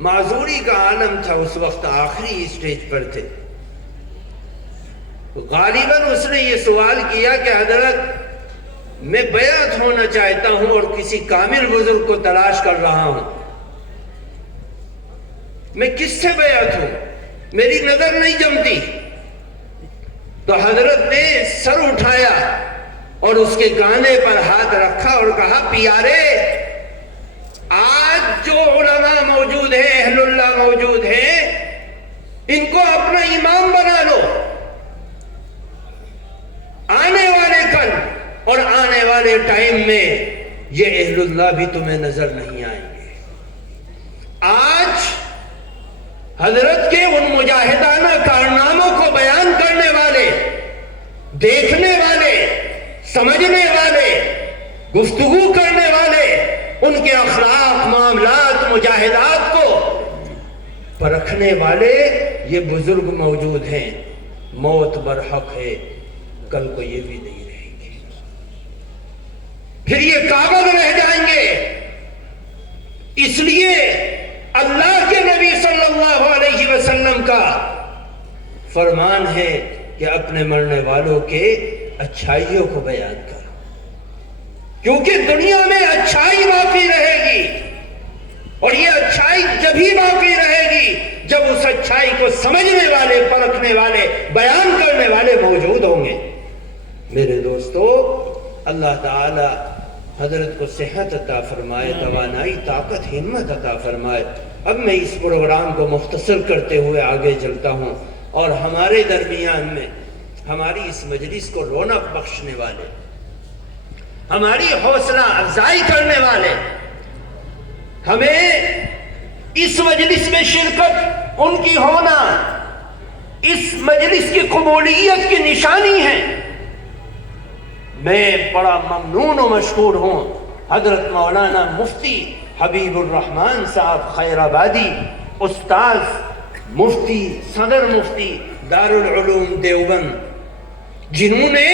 معذوری کا عالم تھا، اس وقت آخری اسٹیج پر تھے. غالباً اس نے یہ سوال کیا کہ حضرت میں بیعت ہونا چاہتا ہوں اور کسی کامل بزرگ کو تلاش کر رہا ہوں، میں کس سے بیعت ہوں، میری نظر نہیں جمتی. تو حضرت نے سر اٹھایا اور اس کے گانے پر ہاتھ رکھا اور کہا پیارے، آج جو علماء موجود ہیں، اہل اللہ موجود ہیں، ان کو اپنا امام بنا لو. آنے والے کل اور آنے والے ٹائم میں یہ اہل اللہ بھی تمہیں نظر نہیں آئیں گے. آج حضرت کے ان مجاہدانہ کارناموں کو بیان کرنے والے، دیکھنے والے، سمجھنے والے، گفتگو کرنے والے، ان کے اخلاق، معاملات، مجاہدات کو پرکھنے والے یہ بزرگ موجود ہیں. موت برحق ہے، کل کو یہ بھی نہیں رہے گی، پھر یہ کاغذ رہ جائیں گے. اس لیے اللہ کے نبی صلی اللہ علیہ وسلم کا فرمان ہے کہ اپنے مرنے والوں کے اچھائیوں کو بیان کرو، کیونکہ دنیا میں اچھائی باقی رہے گی، اور یہ اچھائی جبھی باقی رہے گی جب اس اچھائی کو سمجھنے والے، پرکھنے والے، بیان کرنے والے موجود ہوں گے. میرے دوستو، اللہ تعالی حضرت کو صحت عطا فرمائے، توانائی، طاقت، ہمت عطا فرمائے. اب میں اس پروگرام کو مختصر کرتے ہوئے آگے چلتا ہوں، اور ہمارے درمیان میں ہماری اس مجلس کو رونق بخشنے والے، ہماری حوصلہ افزائی کرنے والے، ہمیں اس مجلس میں شرکت ان کی ہونا اس مجلس کی قبولیت کی نشانی ہے. میں بڑا ممنون و مشکور ہوں حضرت مولانا مفتی حبیب الرحمان صاحب خیر آبادی، استاذ، مفتی، صدر مفتی دارالعلوم دیوبند، جنہوں نے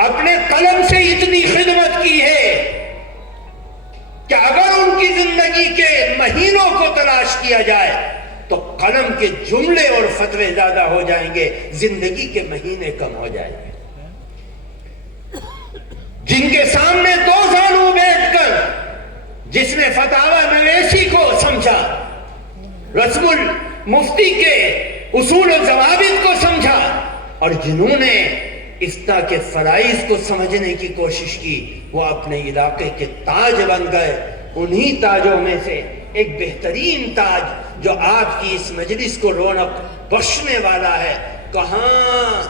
اپنے قلم سے اتنی خدمت کی ہے کہ اگر ان کی زندگی کے مہینوں کو تلاش کیا جائے تو قلم کے جملے اور فتوے زیادہ ہو جائیں گے، زندگی کے مہینے کم ہو جائیں گے. جن کے سامنے 2 سالوں بیٹھ کر جس نے فتاوی نویسی کو سمجھا، رسم المفتی کے اصول و ضوابط کو سمجھا، اور جنہوں نے افتاء کے فرائض کو سمجھنے کی کوشش کی، وہ اپنے علاقے کے تاج بن گئے. انہی تاجوں میں سے ایک بہترین تاج جو آپ کی اس مجلس کو رونق بخشنے والا ہے، کہاں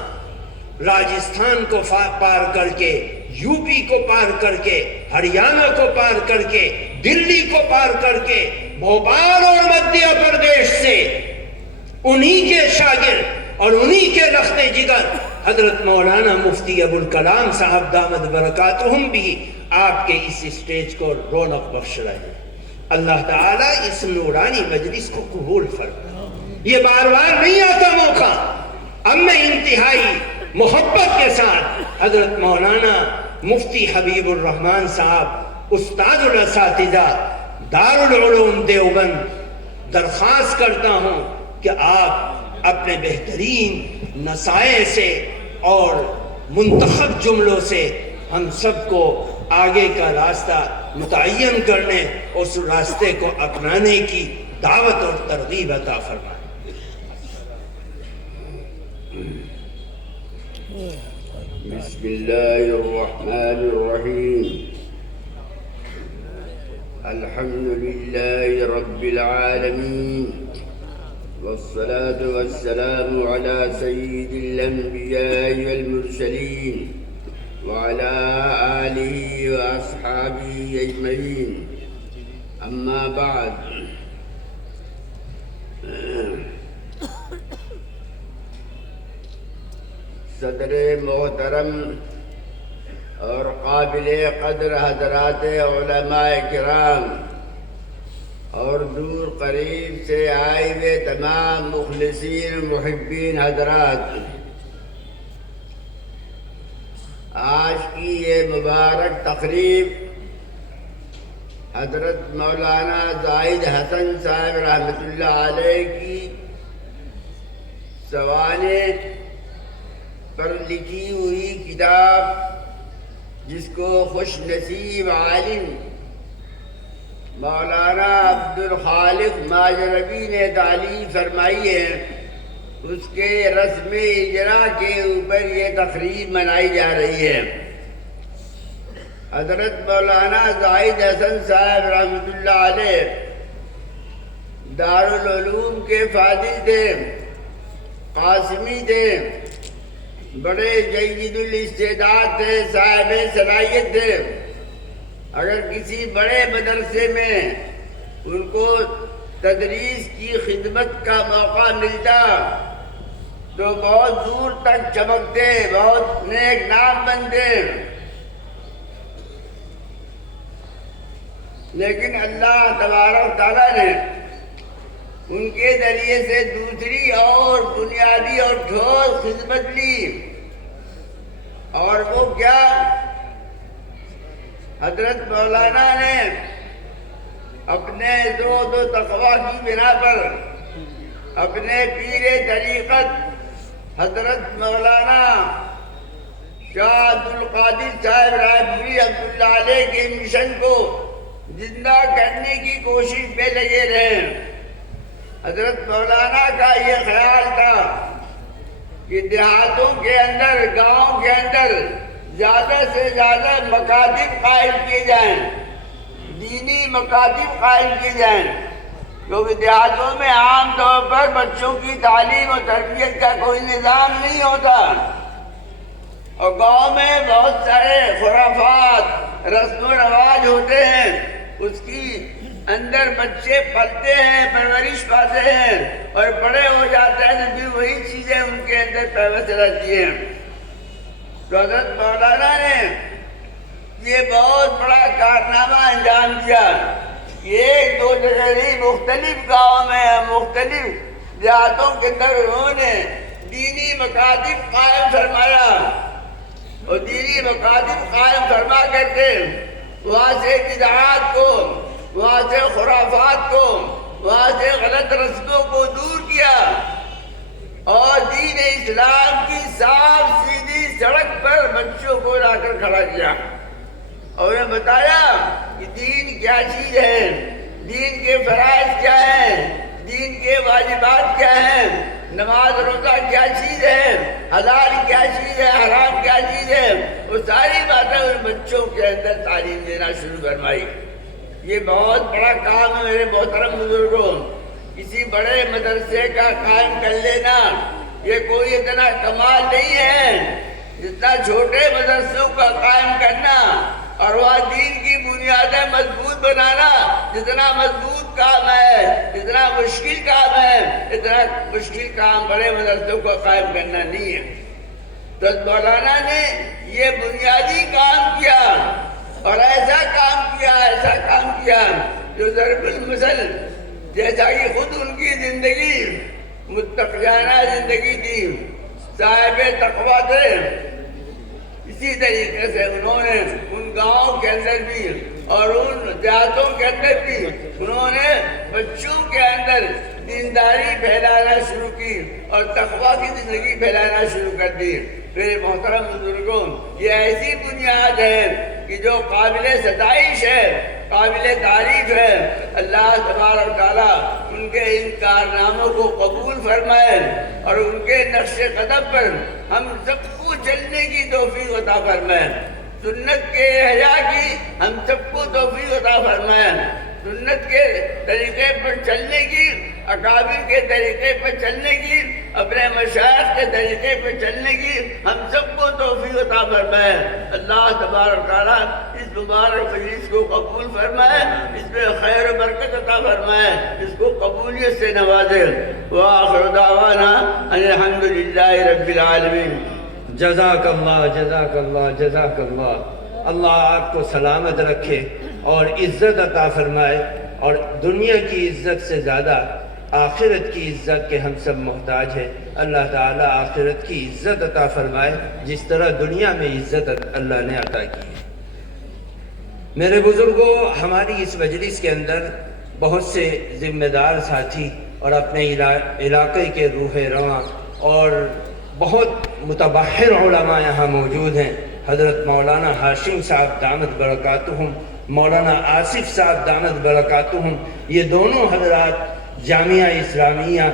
راجستھان کو پار کر کے، یو پی کو پار کر کے، ہریانہ کو پار کر کے، دلی کو پار کر کے، بھوپال اور مدھیہ پردیش سے انہی کے شاگرد اور انہی کے لخت جگر حضرت مولانا مفتی ابوالکلام صاحب دامت برکاتہم بھی آپ کے اس اسٹیج کو رونق بخش رہے ہیں. اللہ تعالیٰ اس نورانی مجلس کو قبول فرمائے. یہ بار بار نہیں آتا موقع. اب میں انتہائی محبت کے ساتھ حضرت مولانا مفتی حبیب الرحمان صاحب، استاد الاساتذہ دارالعلوم دیوبند، درخواست کرتا ہوں کہ آپ اپنے بہترین نصائح سے اور منتخب جملوں سے ہم سب کو آگے کا راستہ متعین کرنے، اس راستے کو اپنانے کی دعوت اور ترغیب عطا فرمائیں. بسم اللہ الرحمن الرحیم. الحمد للہ رب العالمین، والصلاة والسلام على سید الانبیاء والمرسلین وعلى آلہ واصحابہ اجمعین. اما بعد، صدر محترم اور قابل قدر حضرات علماء کرام اور دور قریب سے آئے ہوئے تمام مخلصین محبین حضرات، آج کی یہ مبارک تقریب حضرت مولانا زاہد حسن صاحب رحمۃ اللہ علیہ کی سوانح پر لکھی ہوئی کتاب جس کو خوش نصیب عالم مولانا عبد الخالق ماجربی نے تعلیف فرمائی ہے، اس کے رسم اجرا کے اوپر یہ تقریب منائی جا رہی ہے۔ حضرت مولانا زاہد حسن صاحب رحمۃ اللہ علیہ دارالعلوم کے فاضل تھے، قاسمی تھے، بڑے جید الاستعداد تھے، صاحب صلاحیت تھے۔ اگر کسی بڑے مدرسے میں ان کو تدریس کی خدمت کا موقع ملتا تو بہت دور تک چمکتے، بہت نیک نام بنتے، لیکن اللہ تبارک تعالیٰ نے ان کے ذریعے سے دوسری اور بنیادی اور ٹھوس خدمت لی، اور وہ کیا؟ حضرت مولانا نے اپنے زہد و تقویٰ کی بنا پر اپنے پیر طریقت حضرت مولانا شاہ عبد القادر صاحب رائے پوری عبداللہ علیہ کے مشن کو زندہ کرنے کی کوشش میں لگے رہے۔ حضرت مولانا کا یہ خیال تھا کہ دیہاتوں کے اندر، گاؤں کے اندر زیادہ سے زیادہ مکاتب قائم کیے جائیں، دینی مکاتب قائم کیے جائیں، کیونکہ دیہاتوں میں عام طور پر بچوں کی تعلیم و تربیت کا کوئی نظام نہیں ہوتا، اور گاؤں میں بہت سارے خرافات، رسم و رواج ہوتے ہیں، اس کی اندر بچے پلتے ہیں، پرورش پاتے ہیں، اور بڑے ہو جاتے ہیں تو پھر وہی چیزیں ان کے اندر پیوست رہتی ہیں۔ تو حضرت مولانا نے یہ بہت بڑا کارنامہ انجام دیا، ایک دو جگہ نہیں، مختلف گاؤں میں، مختلف دیہاتوں کے اندر انہوں نے دینی مکاتب قائم فرمایا، اور دینی مکاتب قائم فرما کر کے وہاں سے بدعات کو، وہاں سے خرافات کو، وہاں سے غلط رسموں کو دور کیا، اور دین اسلام کی صاف سیدھی سڑک پر بچوں کو لا کر کھڑا کیا، اور انہیں بتایا کہ دین کیا چیز ہے، دین کے فرائض کیا ہیں، دین کے واجبات کیا ہیں، نماز روزہ کیا چیز ہے، حلال کیا چیز ہے، حرام کیا چیز ہے، وہ ساری باتیں ان بچوں کے اندر تعلیم دینا شروع فرمائی۔ یہ بہت بڑا کام ہے میرے محترم بزرگوں، کسی بڑے مدرسے کا قائم کر لینا یہ کوئی اتنا کمال نہیں ہے جتنا چھوٹے مدرسوں کا قائم کرنا اور وہاں دین کی بنیادیں مضبوط بنانا جتنا مضبوط کام ہے، جتنا مشکل کام ہے، اتنا مشکل کام بڑے مدرسوں کو قائم کرنا نہیں ہے۔ تو مولانا نے یہ بنیادی کام کیا، اور ایسا کام کیا جو ضرب المثل، جیسا کہ خود ان کی زندگی متقیانہ زندگی تھی، صاحب تقویٰ تھے، اسی طریقے سے انہوں نے ان گاؤں کے اندر بھی اور ان دیہاتوں کے اندر بھی انہوں نے بچوں کے اندر دینداری پھیلانا شروع کی اور تقویٰ کی زندگی پھیلانا شروع کر دی۔ میرے محترم بزرگوں، یہ ایسی بنیاد ہے کہ جو قابل ستائش ہے، قابل تعریف ہے۔ اللہ تبارک تعالیٰ ان کے ان کارناموں کو قبول فرمائے اور ان کے نقش قدم پر ہم سب کو چلنے کی توفیق عطا فرمائے، سنت کے احیاء کی ہم سب کو توفیق عطا فرمائے، سنت کے طریقے پر چلنے کی، اکابر کے طریقے پر چلنے کی، اپنے مشائخ کے طریقے پر چلنے کی ہم سب کو توفیق عطا فرمائے۔ اللہ تبارک تعالیٰ اس مبارک مجلس کو قبول فرمائے، اس میں خیر و برکت عطا فرمائے، اس کو قبولیت سے نوازے۔ وآخر دعوانا ان الحمد للہ رب العالمین۔ جزاک اللہ، جزاک اللہ، جزاک اللہ۔ اللہ آپ کو سلامت رکھے اور عزت عطا فرمائے، اور دنیا کی عزت سے زیادہ آخرت کی عزت کے ہم سب محتاج ہیں۔ اللہ تعالیٰ آخرت کی عزت عطا فرمائے جس طرح دنیا میں عزت اللہ نے عطا کی ہے۔ میرے بزرگوں، ہماری اس مجلس کے اندر بہت سے ذمہ دار ساتھی اور اپنے علاقے کے روح رواں اور بہت متبحر علماء یہاں موجود ہیں۔ حضرت مولانا ہاشم صاحب دامت برکاتہم، مولانا آصف صاحب دامت برکاتہم، یہ دونوں حضرات جامعہ اسلامیہ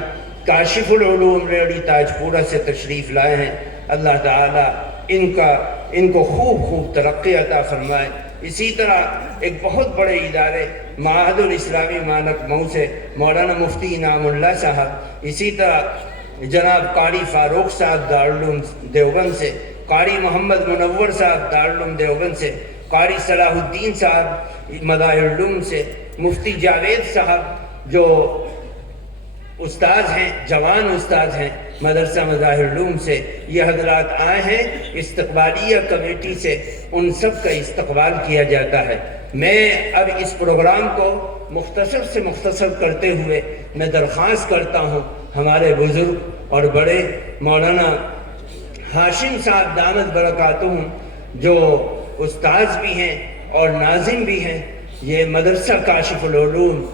کاشف العلوم ریڑھی تاج پورہ سے تشریف لائے ہیں۔ اللہ تعالیٰ ان کو خوب ترقی عطا فرمائے۔ اسی طرح ایک بہت بڑے ادارے معہد الاسلامی مانک مئو سے مولانا مفتی انعام اللہ صاحب، اسی طرح جناب قاری فاروق صاحب دارالعلوم دیوبند سے، قاری محمد منور صاحب دارالعلوم دیوبند سے، قاری صلاح الدین صاحب مظاہر العلوم سے، مفتی جاوید صاحب جو استاد ہیں، جوان استاد ہیں مدرسہ مظاہر العلوم سے، یہ حضرات آئے ہیں استقبالیہ کمیٹی سے، ان سب کا استقبال کیا جاتا ہے۔ میں اب اس پروگرام کو مختصر سے مختصر کرتے ہوئے میں درخواست کرتا ہوں ہمارے بزرگ اور بڑے مولانا ہاشم صاحب دامت برکاتہم جو استاذ بھی ہیں اور ناظم بھی ہیں، یہ مدرسہ کاشف العلوم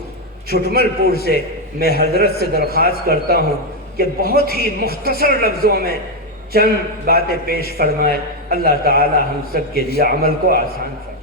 چھٹمل پور سے، میں حضرت سے درخواست کرتا ہوں کہ بہت ہی مختصر لفظوں میں چند باتیں پیش فرمائے۔ اللہ تعالی ہم سب کے لیے عمل کو آسان فرمائے۔